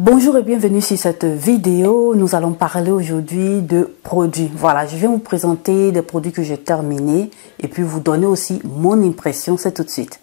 Bonjour et bienvenue sur cette vidéo. Nous allons parler aujourd'hui de produits. Voilà, je viens vous présenter des produits que j'ai terminés et puis vous donner aussi mon impression. C'est tout de suite.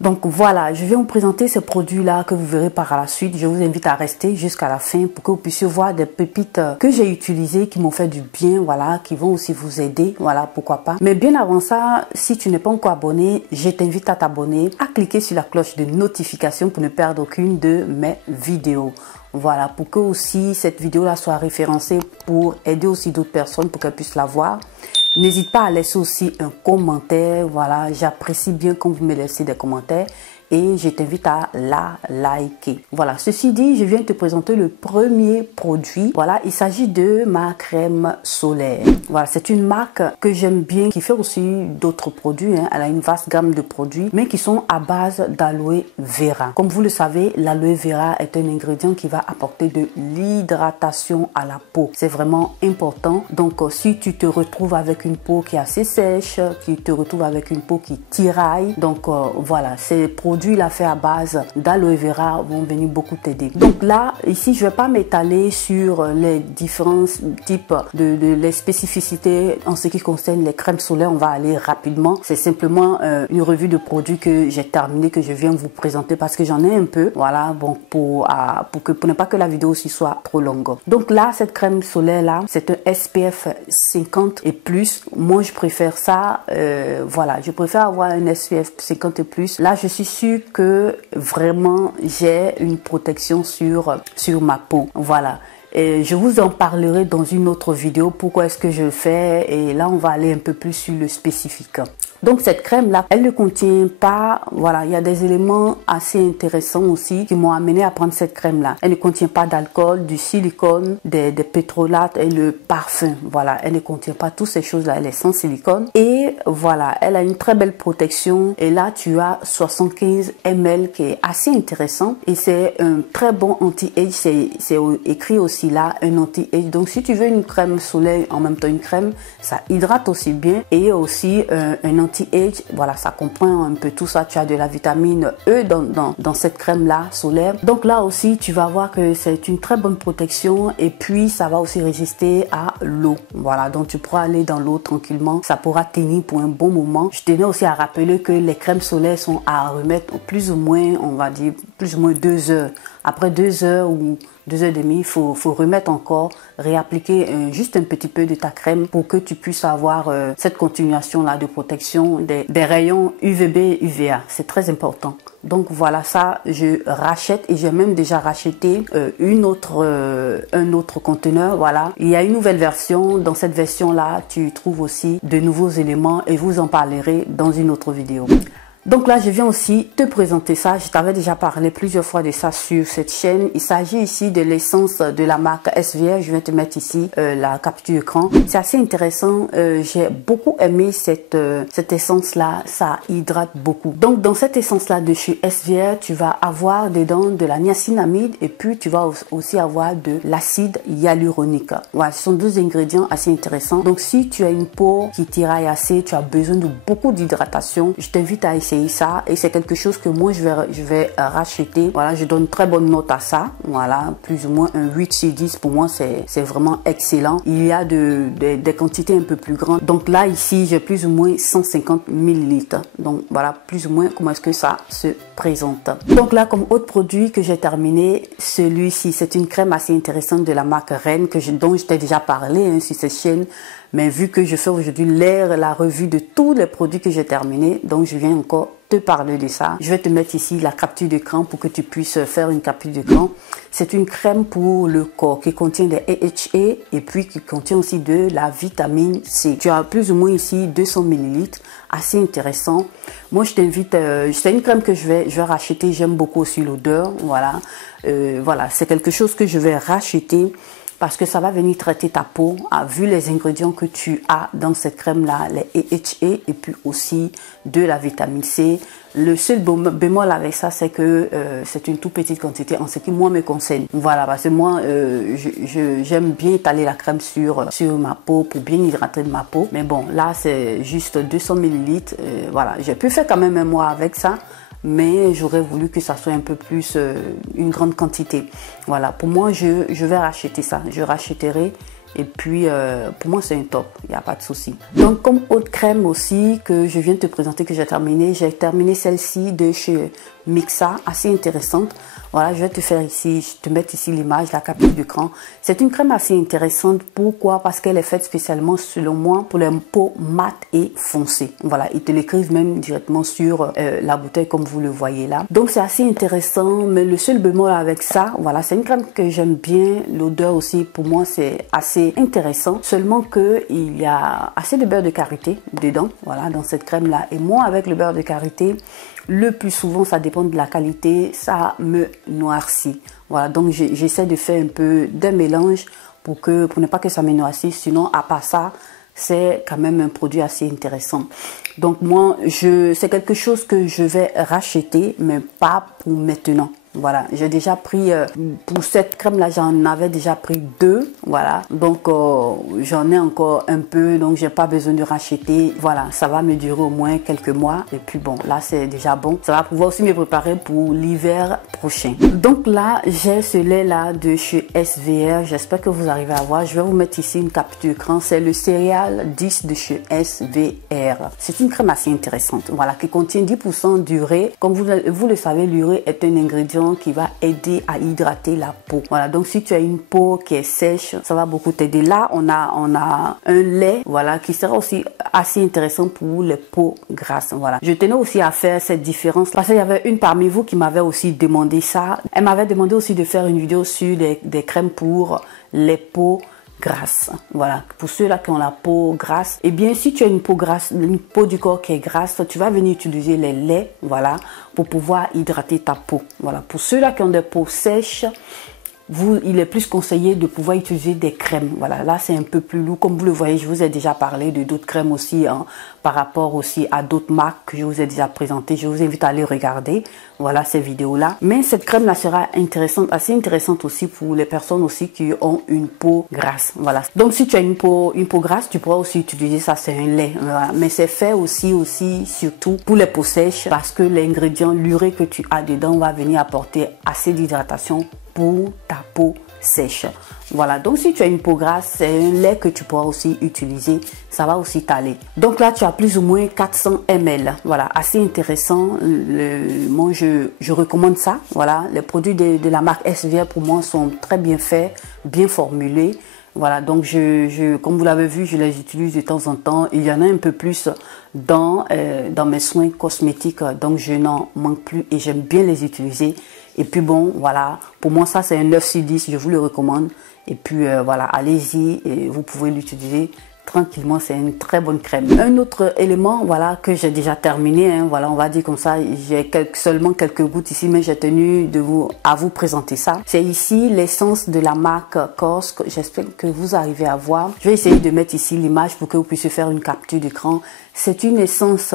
Donc voilà, je viens vous présenter ces produits-là que vous verrez par la suite. Je vous invite à rester jusqu'à la fin pour que vous puissiez voir des pépites que j'ai utilisées, qui m'ont fait du bien, voilà, qui vont aussi vous aider, voilà, pourquoi pas. Mais bien avant ça, si tu n'es pas encore abonné, je t'invite à t'abonner, à cliquer sur la cloche de notification pour ne perdre aucune de mes vidéos. Voilà, pour que aussi cette vidéo-là soit référencée pour aider aussi d'autres personnes pour qu'elles puissent la voir. N'hésite pas à laisser aussi un commentaire. Voilà, j'apprécie bien quand vous me laissez des commentaires et je t'invite à la liker. Voilà, ceci dit, je viens te présenter le premier produit. Voilà, il s'agit de ma crème solaire. Voilà, c'est une marque que j'aime bien, qui fait aussi d'autres produits. Elle a une vaste gamme de produits, mais qui sont à base d'aloe vera. Comme vous le savez, l'aloe vera est un ingrédient qui va apporter de l'hydratation à la peau. C'est vraiment important. Donc, si tu te retrouves avec une peau qui est assez sèche, qui te retrouve avec une peau qui tiraille, donc voilà, ces produits là faits à base d'aloe vera vont venir beaucoup t'aider. Donc là, ici, je vais pas m'étaler sur les différents types de les spécificités en ce qui concerne les crèmes solaires. On va aller rapidement. C'est simplement une revue de produits que j'ai terminé, que je viens vous présenter parce que j'en ai un peu. Voilà, bon, pour ne pas que la vidéo aussi soit trop longue. Donc là, cette crème solaire là, c'est un SPF 50 et plus. Moi, je préfère ça. Voilà, je préfère avoir un SPF 50 et plus. Là, je suis sûre que vraiment j'ai une protection sur ma peau. Voilà. Et je vous en parlerai dans une autre vidéo pourquoi est-ce que je le fais, et là on va aller un peu plus sur le spécifique. Donc cette crème là, elle ne contient pas, voilà, il y a des éléments assez intéressants aussi qui m'ont amené à prendre cette crème là. Elle ne contient pas d'alcool, du silicone, des pétrolates et le parfum. Voilà, elle ne contient pas toutes ces choses là, elle est sans silicone et voilà, elle a une très belle protection et là tu as 75 ml qui est assez intéressant et c'est un très bon anti-age, c'est écrit aussi là, un anti-age. Donc si tu veux une crème solaire en même temps une crème, ça hydrate aussi bien et aussi un anti-age, voilà, ça comprend un peu tout ça. Tu as de la vitamine E dans cette crème là solaire. Donc là aussi tu vas voir que c'est une très bonne protection et puis ça va aussi résister à l'eau. Voilà, donc tu pourras aller dans l'eau tranquillement, ça pourra tenir pour un bon moment. Je tenais aussi à rappeler que les crèmes solaires sont à remettre plus ou moins, on va dire plus ou moins 2 heures. Après 2 heures ou 2h30, il faut remettre encore, réappliquer juste un petit peu de ta crème pour que tu puisses avoir cette continuation là de protection des rayons UVB et UVA. C'est très important. Donc voilà, ça je rachète et j'ai même déjà racheté un autre conteneur. Voilà, il y a une nouvelle version. Dans cette version là, tu trouves aussi de nouveaux éléments et vous en parlerez dans une autre vidéo. Donc là, je viens aussi te présenter ça. Je t'avais déjà parlé plusieurs fois de ça sur cette chaîne. Il s'agit ici de l'essence de la marque SVR. Je viens te mettre ici la capture écran. C'est assez intéressant. J'ai beaucoup aimé cette essence-là. Ça hydrate beaucoup. Donc, dans cette essence-là de chez SVR, tu vas avoir dedans de la niacinamide et puis tu vas aussi avoir de l'acide hyaluronique. Voilà, ce sont deux ingrédients assez intéressants. Donc, si tu as une peau qui tiraille assez, tu as besoin de beaucoup d'hydratation, je t'invite à essayer ça et c'est quelque chose que moi je vais racheter. Voilà, je donne une très bonne note à ça. Voilà, plus ou moins un 8 sur 10 pour moi, c'est vraiment excellent. Il y a des quantités un peu plus grandes. Donc là ici j'ai plus ou moins 150 ml. Donc voilà plus ou moins comment est-ce que ça se présente. Donc là comme autre produit que j'ai terminé, celui-ci c'est une crème assez intéressante de la marque Rennes dont je t'ai déjà parlé sur cette chaîne. Mais vu que je fais aujourd'hui la revue de tous les produits que j'ai terminés, donc je viens encore te parler de ça. Je vais te mettre ici la capture d'écran pour que tu puisses faire une capture d'écran. C'est une crème pour le corps qui contient des AHA et puis qui contient aussi de la vitamine C. Tu as plus ou moins ici 200 ml, assez intéressant. Moi je t'invite, c'est une crème que je vais racheter, j'aime beaucoup aussi l'odeur, voilà. Voilà, c'est quelque chose que je vais racheter parce que ça va venir traiter ta peau, vu les ingrédients que tu as dans cette crème-là, les AHA et puis aussi de la vitamine C. Le seul bémol avec ça, c'est que c'est une toute petite quantité en ce qui moi me concerne. Voilà, parce que moi, j'aime bien étaler la crème sur ma peau pour bien hydrater ma peau. Mais bon, là, c'est juste 200 ml. Voilà, j'ai pu faire quand même un mois avec ça. Mais j'aurais voulu que ça soit un peu plus, une grande quantité. Voilà, pour moi, je vais racheter ça. Je rachèterai. Et puis, pour moi, c'est un top. Il n'y a pas de souci. Donc, comme autre crème aussi que je viens de te présenter, que j'ai terminé celle-ci de chez Mixa, assez intéressante. Voilà, je vais te faire ici, je te mettre ici l'image, la capture d'écran. C'est une crème assez intéressante. Pourquoi? Parce qu'elle est faite spécialement, selon moi, pour les peaux mates et foncées. Voilà, ils te l'écrivent même directement sur la bouteille, comme vous le voyez là. Donc, c'est assez intéressant. Mais le seul bémol avec ça, voilà, c'est une crème que j'aime bien. L'odeur aussi, pour moi, c'est assez intéressant. Seulement que il y a assez de beurre de karité dedans, voilà, dans cette crème-là. Et moi, avec le beurre de karité, le plus souvent, ça dépend de la qualité, ça me noircit. Voilà, donc j'essaie de faire un peu d'un mélange pour ne pas que ça me noircisse. Sinon, à part ça, c'est quand même un produit assez intéressant. Donc moi, c'est quelque chose que je vais racheter, mais pas pour maintenant. Voilà, j'ai déjà pris, pour cette crème-là, j'en avais déjà pris 2, voilà. Donc, j'en ai encore un peu, donc j'ai pas besoin de racheter. Voilà, ça va me durer au moins quelques mois. Et puis bon, là, c'est déjà bon. Ça va pouvoir aussi me préparer pour l'hiver prochain. Donc là, j'ai ce lait-là de chez SVR. J'espère que vous arrivez à voir. Je vais vous mettre ici une capture d'écran. C'est le céréal 10 de chez SVR. C'est une crème assez intéressante, voilà, qui contient 10% d'urée. Comme vous le savez, l'urée est un ingrédient qui va aider à hydrater la peau. Voilà, donc si tu as une peau qui est sèche, ça va beaucoup t'aider. Là, on a un lait, voilà, qui sera aussi assez intéressant pour les peaux grasses. Voilà, je tenais aussi à faire cette différence parce qu'il y avait une parmi vous qui m'avait aussi demandé ça. Elle m'avait demandé aussi de faire une vidéo sur des crèmes pour les peaux grasse. Voilà, pour ceux-là qui ont la peau grasse, et bien si tu as une peau grasse, une peau du corps qui est grasse, tu vas venir utiliser les laits, voilà, pour pouvoir hydrater ta peau. Voilà, pour ceux-là qui ont des peaux sèches, il est plus conseillé de pouvoir utiliser des crèmes. Voilà, là c'est un peu plus lourd. Comme vous le voyez, je vous ai déjà parlé de d'autres crèmes aussi, hein, par rapport aussi à d'autres marques que je vous ai déjà présentées. Je vous invite à aller regarder, voilà, ces vidéos-là. Mais cette crème-là sera intéressante, assez intéressante aussi pour les personnes aussi qui ont une peau grasse. Voilà. Donc si tu as une peau grasse, tu pourras aussi utiliser ça, c'est un lait. Voilà. Mais c'est fait aussi surtout pour les peaux sèches parce que l'ingrédient, l'urée que tu as dedans va venir apporter assez d'hydratation pour ta peau sèche. Voilà, donc si tu as une peau grasse, c'est un lait que tu pourras aussi utiliser, ça va aussi t'aller. Donc là, tu as plus ou moins 400 ml. Voilà, assez intéressant. Moi, je recommande ça. Voilà, les produits de la marque SVR pour moi sont très bien faits, bien formulés. Voilà, donc comme vous l'avez vu, je les utilise de temps en temps. Il y en a un peu plus dans mes soins cosmétiques, donc je n'en manque plus et j'aime bien les utiliser. Et puis bon, voilà, pour moi ça c'est un 9 sur 10, je vous le recommande. Et puis voilà, allez-y et vous pouvez l'utiliser tranquillement, c'est une très bonne crème. Un autre élément, voilà, que j'ai déjà terminé, hein, voilà, on va dire comme ça, j'ai seulement quelques gouttes ici, mais j'ai tenu à vous présenter ça. C'est ici l'essence de la marque Corsk, j'espère que vous arrivez à voir. Je vais essayer de mettre ici l'image pour que vous puissiez faire une capture d'écran. C'est une essence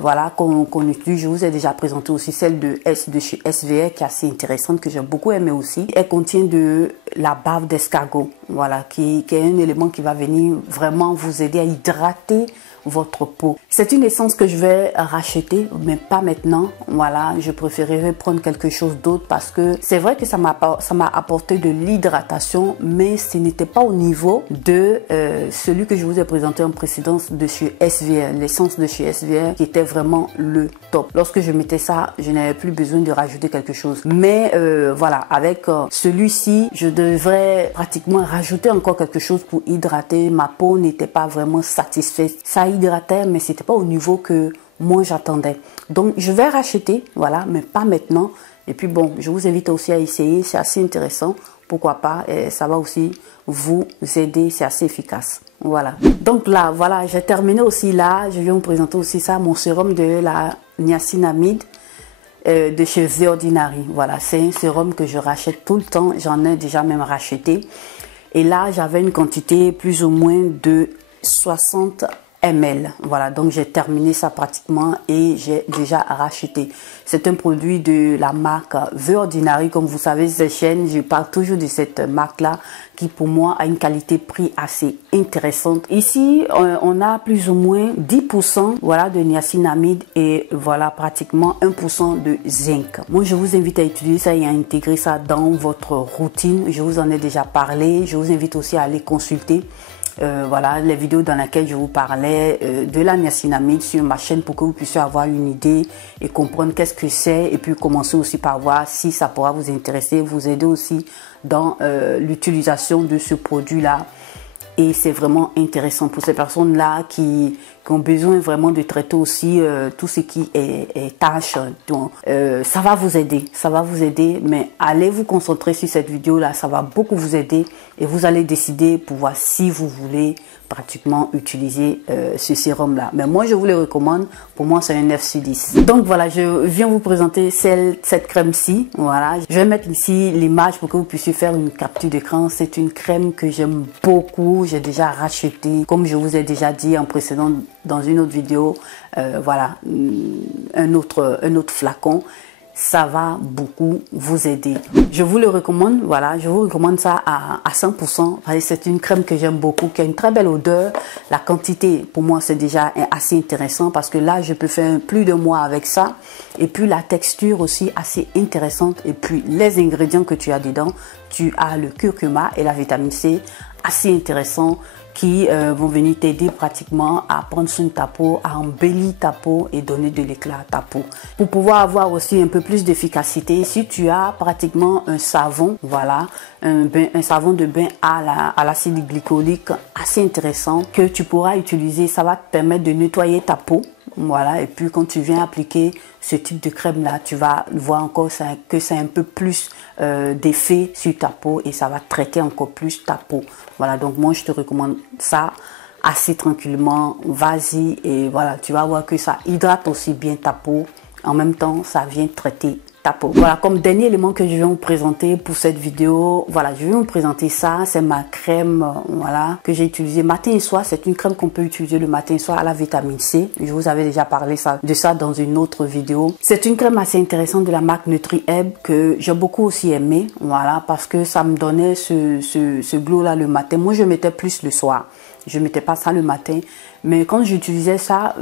voilà, qu'on utilise. Je vous ai déjà présenté aussi celle de chez SVR qui est assez intéressante, que j'ai beaucoup aimé aussi. Elle contient de la bave d'escargot, voilà, qui est un élément qui va venir vraiment vous aider à hydrater votre peau. C'est une essence que je vais racheter, mais pas maintenant. Voilà, je préférerais prendre quelque chose d'autre parce que c'est vrai que ça m'a apporté de l'hydratation, mais ce n'était pas au niveau de celui que je vous ai présenté en précédence de chez SVR, l'essence de chez SVR qui était vraiment le top. Lorsque je mettais ça, je n'avais plus besoin de rajouter quelque chose. Mais voilà, avec celui-ci, je devrais pratiquement rajouter encore quelque chose pour hydrater. Ma peau n'était pas vraiment satisfaite. Ça hydratait, mais c'était pas au niveau que moi j'attendais. Donc je vais racheter, voilà, mais pas maintenant. Et puis bon, je vous invite aussi à essayer, c'est assez intéressant, pourquoi pas, et ça va aussi vous aider, c'est assez efficace. Voilà. Donc là, voilà, j'ai terminé aussi là, je viens vous présenter aussi ça, mon sérum de la niacinamide de chez The Ordinary. Voilà, c'est un sérum que je rachète tout le temps, j'en ai déjà même racheté. Et là, j'avais une quantité plus ou moins de 60 ml. Voilà, donc j'ai terminé ça pratiquement et j'ai déjà racheté. C'est un produit de la marque The Ordinary. Comme vous savez, cette chaîne, je parle toujours de cette marque-là qui pour moi a une qualité-prix assez intéressante. Ici, on a plus ou moins 10% voilà, de niacinamide et voilà pratiquement 1% de zinc. Moi, je vous invite à utiliser ça et à intégrer ça dans votre routine. Je vous en ai déjà parlé. Je vous invite aussi à aller consulter voilà les vidéos dans lesquelles je vous parlais de la niacinamide sur ma chaîne pour que vous puissiez avoir une idée et comprendre qu'est-ce que c'est, et puis commencer aussi par voir si ça pourra vous intéresser, vous aider aussi dans l'utilisation de ce produit là. Et c'est vraiment intéressant pour ces personnes-là qui ont besoin vraiment de traiter aussi tout ce qui est tâches. Donc, ça va vous aider, mais allez vous concentrer sur cette vidéo-là, ça va beaucoup vous aider et vous allez décider pour voir si vous voulez pratiquement utiliser ce sérum-là. Mais moi, je vous le recommande. Pour moi, c'est un 9 sur 10. Donc voilà, je viens vous présenter cette crème-ci. Voilà, je vais mettre ici l'image pour que vous puissiez faire une capture d'écran. C'est une crème que j'aime beaucoup. J'ai déjà racheté, comme je vous ai déjà dit en précédent dans une autre vidéo. Voilà, un autre flacon. Ça va beaucoup vous aider. Je vous le recommande, voilà, je vous recommande ça à 100%. C'est une crème que j'aime beaucoup, qui a une très belle odeur. La quantité, pour moi, c'est déjà assez intéressant parce que là, je peux faire plus de mois avec ça. Et puis, la texture aussi assez intéressante. Et puis, les ingrédients que tu as dedans, tu as le curcuma et la vitamine C, assez intéressant, qui vont venir t'aider pratiquement à prendre soin de ta peau, à embellir ta peau et donner de l'éclat à ta peau. Pour pouvoir avoir aussi un peu plus d'efficacité, si tu as pratiquement un savon, voilà, un savon de bain à l'acide glycolique assez intéressant que tu pourras utiliser, ça va te permettre de nettoyer ta peau. Voilà, et puis quand tu viens appliquer ce type de crème là, tu vas voir encore que c'est un peu plus d'effet sur ta peau et ça va traiter encore plus ta peau. Voilà, donc moi je te recommande ça assez tranquillement. Vas-y et voilà, tu vas voir que ça hydrate aussi bien ta peau. En même temps, ça vient traiter ta peau. Voilà, comme dernier élément que je vais vous présenter pour cette vidéo, voilà, je vais vous présenter ça. C'est ma crème, voilà, que j'ai utilisée matin et soir. C'est une crème qu'on peut utiliser le matin et soir à la vitamine C. Je vous avais déjà parlé de ça dans une autre vidéo. C'est une crème assez intéressante de la marque Nutri-Ebb que j'ai beaucoup aussi aimé, voilà, parce que ça me donnait ce glow là le matin. Moi, je mettais plus le soir. Je ne mettais pas ça le matin, mais quand j'utilisais ça,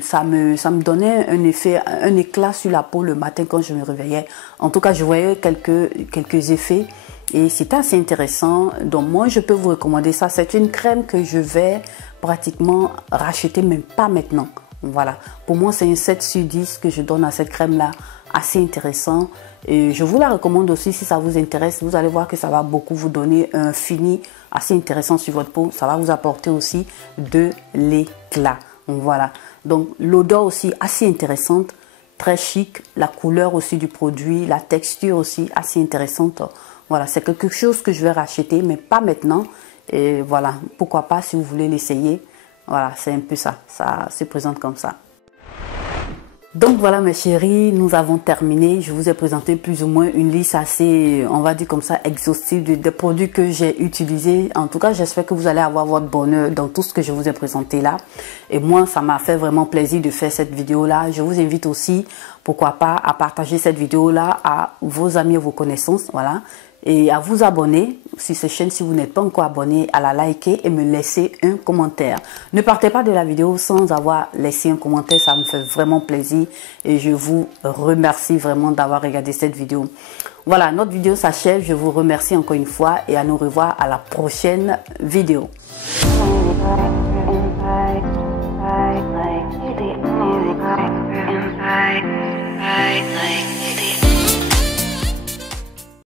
ça me donnait un effet, un éclat sur la peau le matin quand je me réveillais. En tout cas, je voyais quelques effets et c'était assez intéressant. Donc moi, je peux vous recommander ça. C'est une crème que je vais pratiquement racheter, mais pas maintenant. Voilà, pour moi, c'est un 7 sur 10 que je donne à cette crème-là. Assez intéressant et je vous la recommande aussi si ça vous intéresse. Vous allez voir que ça va beaucoup vous donner un fini assez intéressant sur votre peau. Ça va vous apporter aussi de l'éclat. Voilà, donc l'odeur aussi assez intéressante, très chic. La couleur aussi du produit, la texture aussi assez intéressante. Voilà, c'est quelque chose que je vais racheter, mais pas maintenant. Et voilà, pourquoi pas si vous voulez l'essayer. Voilà, c'est un peu ça, ça se présente comme ça. Donc voilà mes chéris, nous avons terminé. Je vous ai présenté plus ou moins une liste assez, on va dire comme ça, exhaustive des produits que j'ai utilisés. En tout cas, j'espère que vous allez avoir votre bonheur dans tout ce que je vous ai présenté là. Et moi, ça m'a fait vraiment plaisir de faire cette vidéo là. Je vous invite aussi, pourquoi pas, à partager cette vidéo là à vos amis et vos connaissances, voilà. Et à vous abonner sur cette chaîne si vous n'êtes pas encore abonné, à la liker et me laisser un commentaire. Ne partez pas de la vidéo sans avoir laissé un commentaire, ça me fait vraiment plaisir et je vous remercie vraiment d'avoir regardé cette vidéo. Voilà, notre vidéo s'achève, je vous remercie encore une fois et à nous revoir à la prochaine vidéo.